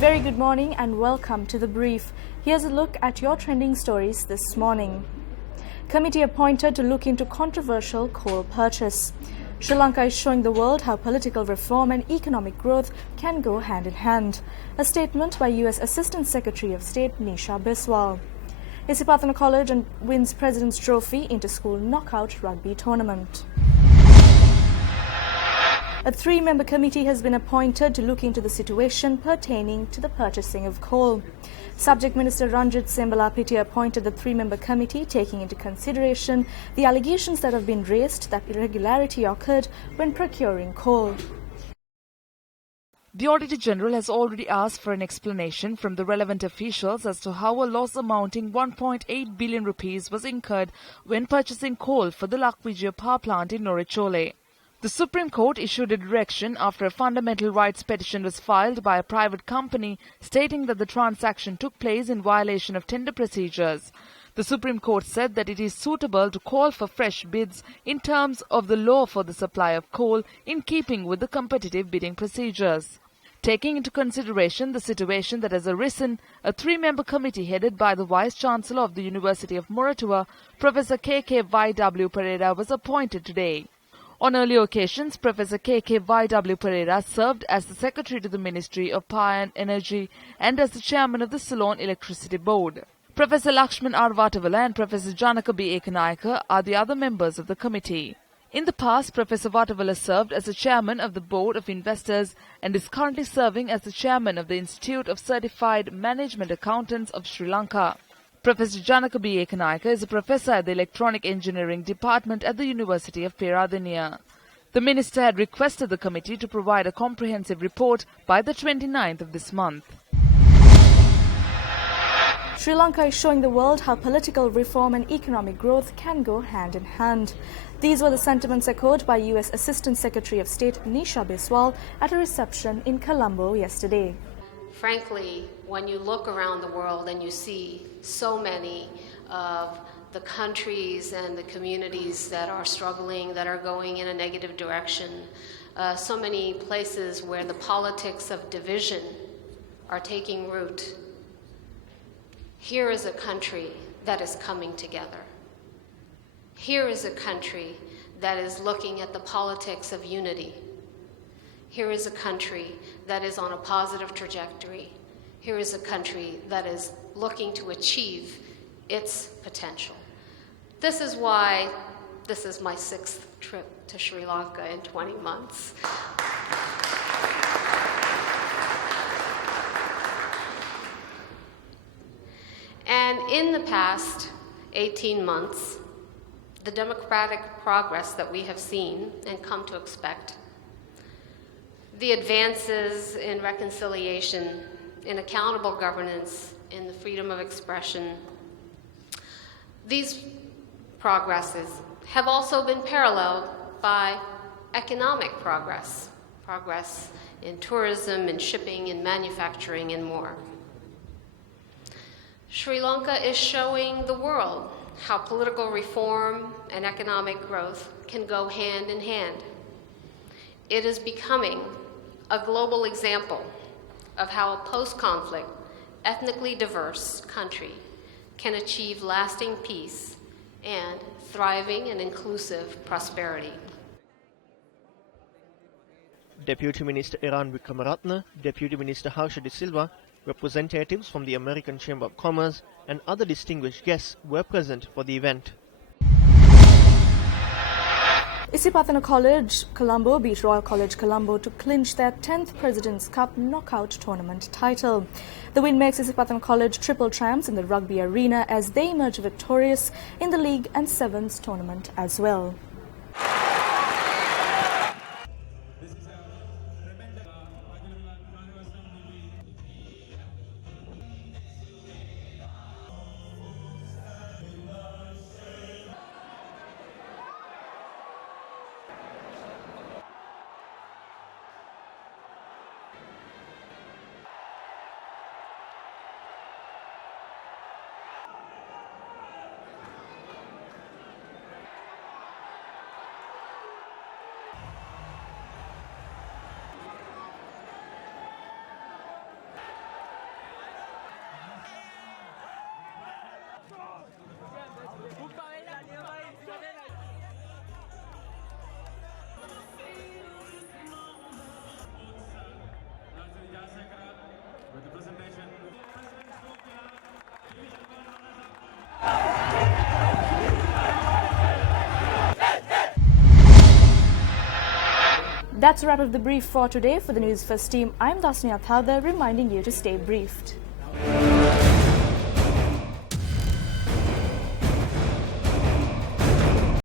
Very good morning and welcome to The Brief. Here's a look at your trending stories this morning. Committee appointed to look into controversial coal purchase. Sri Lanka is showing the world how political reform and economic growth can go hand in hand. A statement by U.S. Assistant Secretary of State Nisha Biswal. Isipatana College wins President's Trophy Inter-School Knockout Rugby Tournament. A three-member committee has been appointed to look into the situation pertaining to the purchasing of coal. Subject Minister Ranjit Sembalapitia appointed the three-member committee, taking into consideration the allegations that have been raised that irregularity occurred when procuring coal. The Auditor General has already asked for an explanation from the relevant officials as to how a loss amounting 1.8 billion rupees was incurred when purchasing coal for the Lakvijaya power plant in Norichole. The Supreme Court issued a direction after a fundamental rights petition was filed by a private company stating that the transaction took place in violation of tender procedures. The Supreme Court said that it is suitable to call for fresh bids in terms of the law for the supply of coal in keeping with the competitive bidding procedures. Taking into consideration the situation that has arisen, a three-member committee headed by the Vice-Chancellor of the University of Moratuwa, Professor K.K.Y.W. Pereira, was appointed today. On earlier occasions, Professor K.K.Y.W. Pereira served as the Secretary to the Ministry of Power and Energy and as the Chairman of the Ceylon Electricity Board. Professor Lakshman R. Vatavala and Professor Janaka B. Ekanayaka are the other members of the committee. In the past, Professor Vatavala served as the Chairman of the Board of Investors and is currently serving as the Chairman of the Institute of Certified Management Accountants of Sri Lanka. Professor Janaka B. Ekanayaka is a professor at the Electronic Engineering Department at the University of Peradeniya. The minister had requested the committee to provide a comprehensive report by the 29th of this month. Sri Lanka is showing the world how political reform and economic growth can go hand in hand. These were the sentiments echoed by U.S. Assistant Secretary of State Nisha Biswal at a reception in Colombo yesterday. Frankly, when you look around the world and you see so many of the countries and the communities that are struggling, that are going in a negative direction, so many places where the politics of division are taking root, here is a country that is coming together. Here is a country that is looking at the politics of unity. Here is a country that is on a positive trajectory. Here is a country that is looking to achieve its potential. This is why this is my 6th trip to Sri Lanka in 20 months. And in the past 18 months, the democratic progress that we have seen and come to expect, the advances in reconciliation, in accountable governance, in the freedom of expression, these progresses have also been paralleled by economic progress, progress in tourism, in shipping, in manufacturing, and more. Sri Lanka is showing the world how political reform and economic growth can go hand in hand. It is becoming a global example of how a post-conflict, ethnically diverse country can achieve lasting peace and thriving and inclusive prosperity. Deputy Minister Iran Vikramaratne, Deputy Minister Harsha De Silva, representatives from the American Chamber of Commerce and other distinguished guests were present for the event. Isipatana College, Colombo beat Royal College Colombo to clinch their 10th President's Cup Knockout Tournament title. The win makes Isipatana College triple champs in the rugby arena as they emerge victorious in the league and sevens tournament as well. That's a wrap of the brief for today. For the Newsfirst team, I'm Dasnia Thawdar, reminding you to stay briefed.